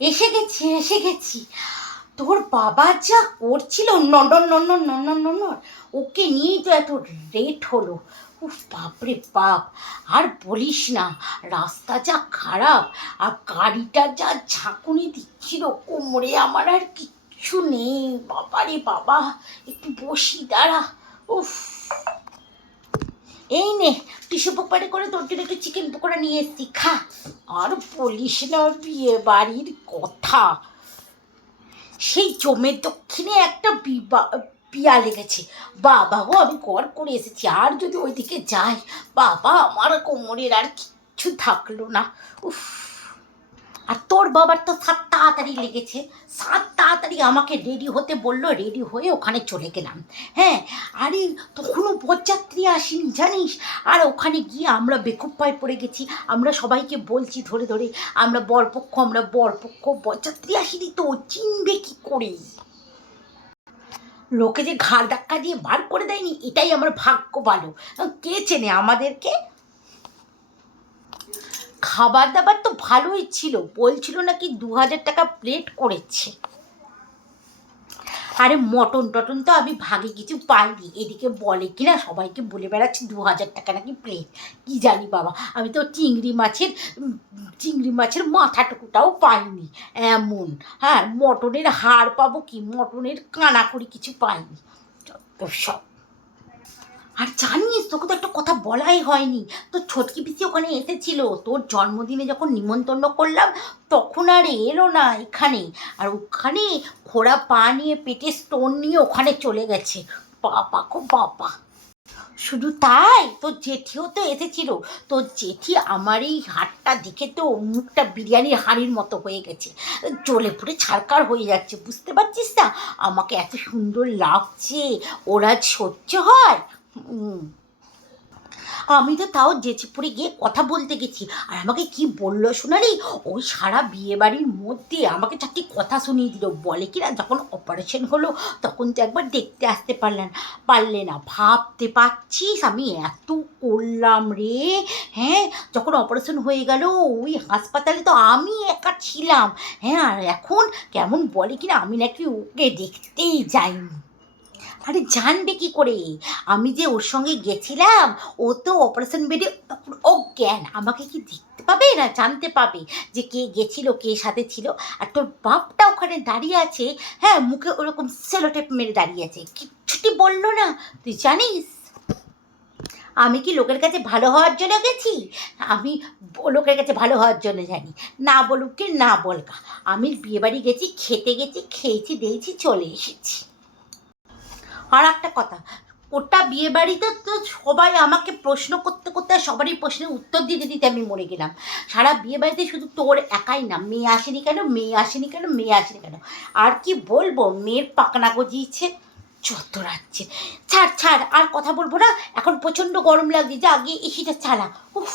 এসে গেছি এসে গেছি। তোর বাবা যা করছিল নন্দন নন্দন নন্দন নন্দন ওকে নিয়েই তো এত রেট হলো। উফ, বাপরে বাপ, আর বলিস না, রাস্তা যা খারাপ, আর গাড়িটা যা ঝাঁকুনি দিচ্ছিল, কোমরে আমার আর কিচ্ছু নেই। বাবারে বাবা, একটু বসি, দাঁড়া। উফ। এই নে টিসু পোকারে করে তোর জন্য একটু চিকেন পকোড়া নিয়ে এসছি, খা। আর বলিস না, বিয়ে বাড়ির কথা। সেই জমের দক্ষিণে একটা বিবা পিয়া লেগেছে। বাবা গো, আমি কর করে এসেছি, আর যদি ওইদিকে যাই, বাবা আমার কোমরের আর কিচ্ছু থাকল না। উফ। আর তোর বাবার তো সাত তাড়াতাড়ি লেগেছে। সাত তাড়াতাড়ি আমাকে রেডি হতে বলল, রেডি হয়ে ওখানে চলে গেলাম। হ্যাঁ আরে তখনও বরযাত্রী আসেনি, জানিস? আর ওখানে গিয়ে আমরা বেকুব পায়ে পড়ে গেছি। আমরা সবাইকে বলছি ধরে ধরে, আমরা বরপক্ষ আমরা বরপক্ষ, বরযাত্রী আসেনি তো, চিনবে কী করে? লোকে যে ঘাড় ধাক্কা দিয়ে বার করে দেয়নি, এটাই আমার ভাগ্য ভালো। কে চেনে আমাদেরকে? খাবার দাবার তো ভালোই ছিল। বলছিল নাকি দু হাজার টাকা প্লেট করেছে। আরে মটন টটন তো আমি ভাগে কিছু পাইনি। এদিকে বলে কি না সবাইকে বলে বেড়াচ্ছি দু হাজার টাকা নাকি প্লেট কি জানি বাবা, আমি তো চিংড়ি মাছের চিংড়ি মাছের মাথাটুকুটাও পাইনি। এমন হ্যাঁ মটনের হাড় পাবো কি? মটনের কানাকড়ি কিছু পাইনি। সব আর জানিস, তোকে তো একটা কথা বলাই হয়নি। তোর ছোটকি পিসি ওখানে এসেছিল। তোর জন্মদিনে যখন নিমন্ত্রণ করলাম, তখন আর এলো না এখানে। আর ওখানে খোড়া পা নিয়ে, পেটে স্টোন নিয়ে ওখানে চলে গেছে। বাবা গো বাবা। শুধু তাই, তোর জেঠিও তো এসেছিল। তোর জেঠি আমার এই হাড়টা দেখে তো মুখটা বিরিয়ানির হাড়ির মতো হয়ে গেছে। জ্বলে পুড়ে ছাড়কার হয়ে যাচ্ছে, বুঝতে পারছিস না? আমাকে এত সুন্দর লাগছে। ওরা সহ্য হয়। আমি তো তাও জেঠিপুরে গিয়ে কথা বলতে গেছি। আর আমাকে কি বলল শোনালি ওই সারা বিয়ে বাড়ির মধ্যে আমাকে চারটি কথা শুনিয়ে দিল। বলে কি না, যখন অপারেশন হলো, তখন তো একবার দেখতে আসতে পারলেন। পারলে না, ভাবতে পারছিস আমি এত করলাম রে। হ্যাঁ যখন অপারেশন হয়ে গেল, ওই হাসপাতালে তো আমি একা ছিলাম। হ্যাঁ আর এখন কেমন বলে কি না, আমি নাকি ওকে দেখতেই যাইনি। আরে জানবে কি করে? আমি যে ওর সঙ্গে গেছিলাম, ও তো অপারেশন বেডে ও জ্ঞান আমাকে কি দেখতে পাবে না জানতে পাবে যে কে গেছিল, কে সাথে ছিল? আর তোর বাপটা ওখানে দাঁড়িয়ে আছে হ্যাঁ মুখে ওরকম সেলোটেপ মেরে দাঁড়িয়ে আছে। কিচ্ছুটি বলল না, তুই জানিস? আমি কি লোকের কাছে ভালো হওয়ার জন্য গেছি? আমি লোকের কাছে ভালো হওয়ার জন্য জানি। না বলুক কি না বলকা। আমি বিয়েবাড়ি গেছি, খেতে গেছি, খেয়েছি, দিয়েছি, চলে এসেছি। আর একটা কথা, ওটা বিয়ে বাড়িতে তো সবাই আমাকে প্রশ্ন করতে করতে সবারই প্রশ্নের উত্তর দিতে দিতে আমি মরে গেলাম। সারা বিয়ে বাড়িতে শুধু তোর একাই না, মেয়ে আসেনি কেন, মেয়ে আসেনি কেন, মেয়ে আসেনি কেন? আর কি বলব, মেয়ের পাকনা গজিয়েছে যত রাখছে ছাড় ছাড়, আর কথা বলব না, এখন প্রচণ্ড গরম লাগছে, যা আগে এসিটা চালা উফ।